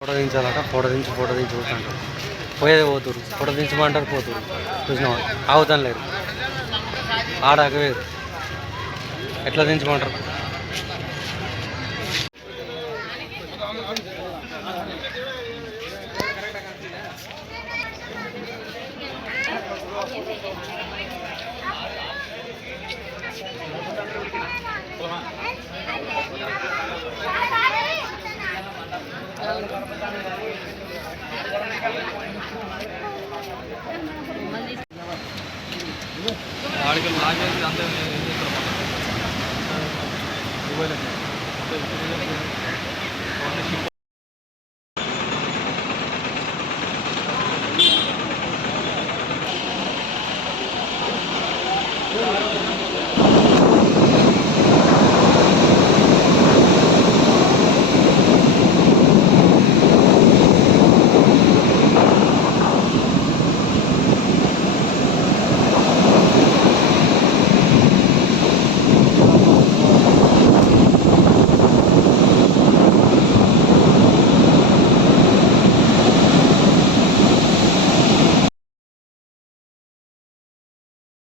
Photo దించాలట, photo దించి పోతుంటారు. పోయేది పోతురు, ఫోటో దించమంటారు పోతురు. చూసినావా, ఆగుతాను లేరు, ఆడకవేరు, ఎట్లా దించమంటారు. వాడికి లాగేసి అంతే